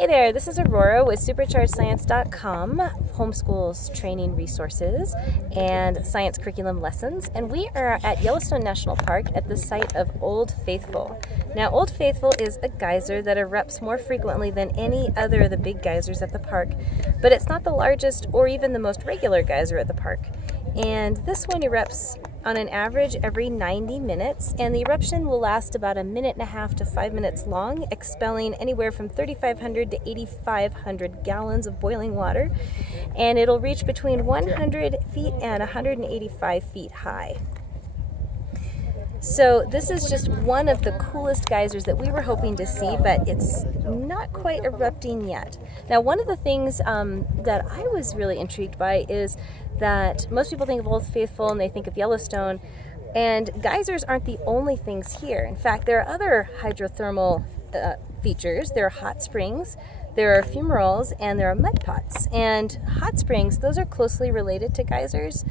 Hey there, this is Aurora with SuperchargedScience.com, Homeschool's training resources and science curriculum lessons, and we are at Yellowstone National Park at the site of Old Faithful. Now, Old Faithful is a geyser that erupts more frequently than any other of the big geysers at the park, but it's not the largest or even the most regular geyser at the park. And this one erupts on an average every 90 minutes, and the eruption will last about 1.5 to 5 minutes long, expelling anywhere from 3,500 to 8,500 gallons of boiling water, and it'll reach between 100 feet and 185 feet high. So this is just one of the coolest geysers that we were hoping to see, but it's not quite erupting yet. Now, one of the things that I was really intrigued by is that most people think of Old Faithful and they think of Yellowstone, and geysers aren't the only things here. In fact, there are other hydrothermal features. There are hot springs, there are fumaroles, and there are mud pots. And hot springs, those are closely related to geysers,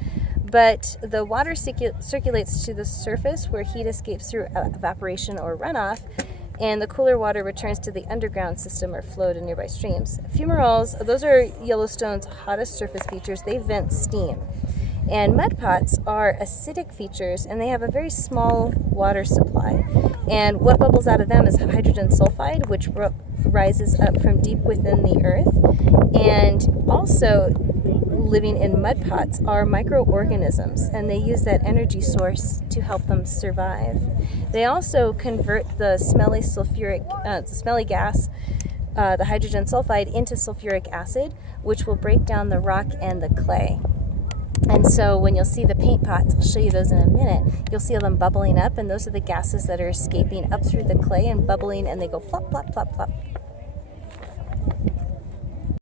but the water circulates to the surface where heat escapes through evaporation or runoff, and the cooler water returns to the underground system or flow to nearby streams. Fumaroles, those are Yellowstone's hottest surface features. They vent steam. And mud pots are acidic features, and they have a very small water supply. And what bubbles out of them is hydrogen sulfide, which rises up from deep within the earth. And also, living in mud pots are microorganisms, and they use that energy source to help them survive. They also convert the smelly gas, the hydrogen sulfide, into sulfuric acid, which will break down the rock and the clay. And so when you'll see the paint pots, I'll show you those in a minute, you'll see them bubbling up, and those are the gases that are escaping up through the clay and bubbling, and they go plop, plop, plop, plop,